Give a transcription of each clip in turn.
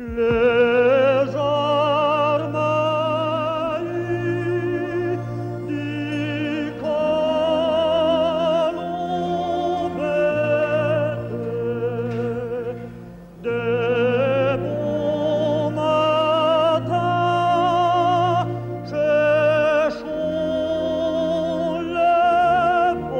Les armailles di Colombette, des bons matins cherchons les bons.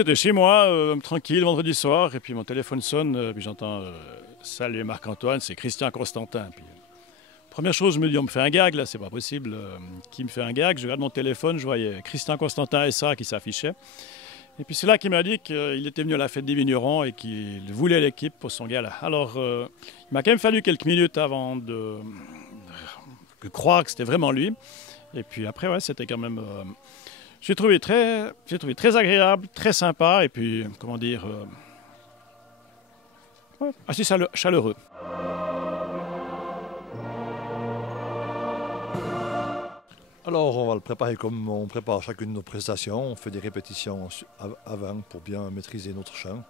De chez moi, tranquille, vendredi soir, et puis mon téléphone sonne, puis j'entends salut Marc-Antoine, c'est Christian Constantin. Puis, première chose, je me dis, on me fait un gag, là, c'est pas possible. Qui me fait un gag? Je regarde mon téléphone, je voyais Christian Constantin et ça qui s'affichait. Et puis c'est là qu'il m'a dit qu'il était venu à la fête des vignerons et qu'il voulait l'équipe pour son gala. Alors, il m'a quand même fallu quelques minutes avant de croire que c'était vraiment lui. Et puis après, ouais, c'était quand même. J'ai trouvé très agréable, très sympa et puis, comment dire, ouais, assez chaleureux. Alors on va le préparer comme on prépare chacune de nos prestations, on fait des répétitions avant pour bien maîtriser notre chant.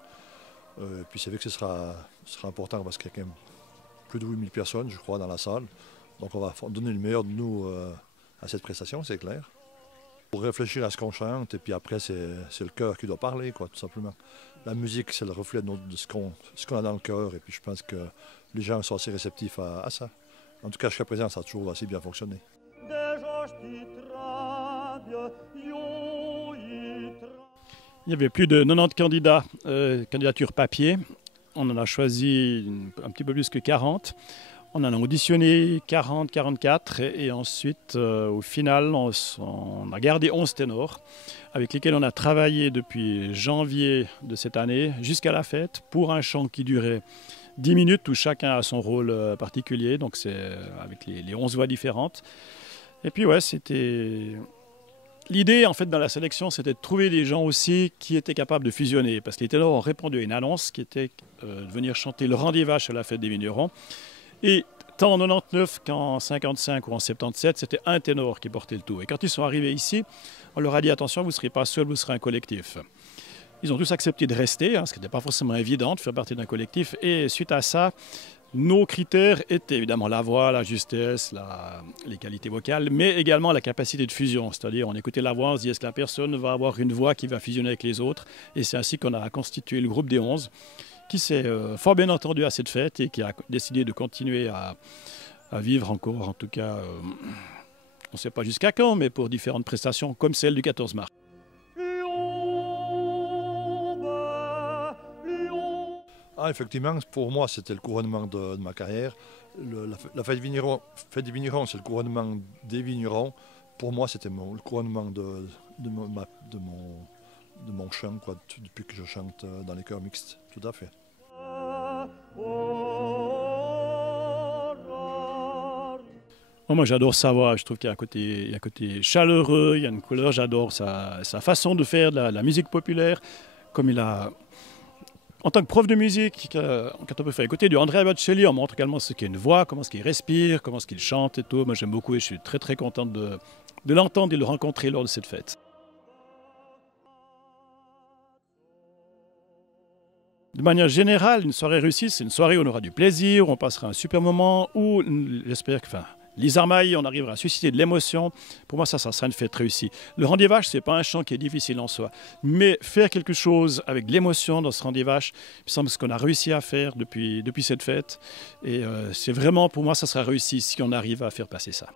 Puis c'est vrai que ce sera important parce qu'il y a quand même plus de 8000 personnes je crois dans la salle. Donc on va donner le meilleur de nous à cette prestation, c'est clair. Pour réfléchir à ce qu'on chante et puis après c'est le cœur qui doit parler quoi, tout simplement. La musique c'est le reflet de ce qu'on a dans le cœur et puis je pense que les gens sont assez réceptifs à ça. En tout cas jusqu'à présent ça a toujours assez bien fonctionné. Il y avait plus de 90 candidats, candidatures papier. On en a choisi un petit peu plus que 40. On en a auditionné 40, 44 et ensuite, au final, on a gardé 11 ténors avec lesquels on a travaillé depuis janvier de cette année jusqu'à la fête pour un chant qui durait 10 minutes où chacun a son rôle particulier, donc c'est avec les 11 voix différentes. Et puis ouais, c'était... L'idée en fait dans la sélection, c'était de trouver des gens aussi qui étaient capables de fusionner parce que les ténors ont répondu à une annonce qui était de venir chanter le Rang des Vaches à la fête des vignerons. Et tant en 99 qu'en 55 ou en 77, c'était un ténor qui portait le tout. Et quand ils sont arrivés ici, on leur a dit attention, vous ne serez pas seul, vous serez un collectif. Ils ont tous accepté de rester, ce qui n'était pas forcément évident de faire partie d'un collectif. Et suite à ça, nos critères étaient évidemment la voix, la justesse, les qualités vocales, mais également la capacité de fusion. C'est-à-dire, on écoutait la voix, on se dit est-ce que la personne va avoir une voix qui va fusionner avec les autres. Et c'est ainsi qu'on a constitué le groupe des 11. Qui s'est fort bien entendu à cette fête et qui a décidé de continuer à vivre encore, en tout cas, on ne sait pas jusqu'à quand, mais pour différentes prestations comme celle du 14 mars. Ah, effectivement, pour moi, c'était le couronnement de ma carrière. La fête des vignerons, c'est le couronnement des vignerons. Pour moi, c'était le couronnement de mon chant, quoi, depuis que je chante dans les chœurs mixtes, tout à fait. Moi j'adore sa voix, je trouve qu'il y a un côté chaleureux, il y a une couleur, j'adore sa façon de faire de la musique populaire, comme il a... En tant que prof de musique, quand on peut faire écouter du Andrea Bocelli, on montre également ce qu'est une voix, comment est-ce qu'il respire, comment est-ce qu'il chante et tout. Moi j'aime beaucoup et je suis très content de l'entendre et de le rencontrer lors de cette fête. De manière générale, une soirée réussie, c'est une soirée où on aura du plaisir, où on passera un super moment, où j'espère que, les armailles, on arrivera à susciter de l'émotion. Pour moi, ça sera une fête réussie. Le Rang des Vaches, ce n'est pas un chant qui est difficile en soi. Mais faire quelque chose avec de l'émotion dans ce Rang des Vaches, il me semble ce qu'on a réussi à faire depuis cette fête. Et c'est vraiment, pour moi, ça sera réussi si on arrive à faire passer ça.